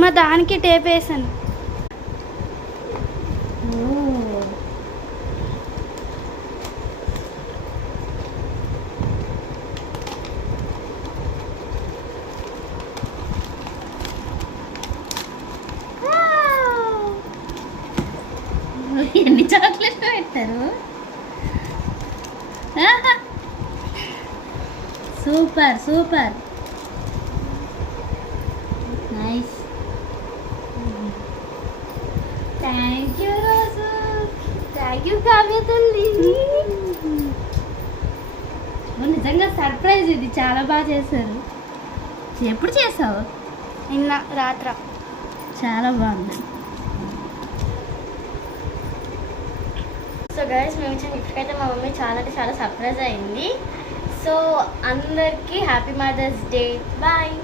మా దానికి టేప్ వేసాను. ఎన్ని చాక్లెట్లు పెట్టారు. Super super nice. Thank you రోజు. థ్యాంక్ యూ కావ్య తల్లి. నిజంగా సర్ప్రైజ్ ఇది, చాలా బాగా చేశారు. ఎప్పుడు చేసావు? నిన్న రాత్ర. చాలా బాగుంది. సో గైస్, మేము ఇచ్చిన గిఫ్ట్కి అయితే మా మమ్మీ చాలా అంటే చాలా సర్ప్రైజ్ అయింది. సో అందరికీ హ్యాపీ మదర్స్ డే. బాయ్.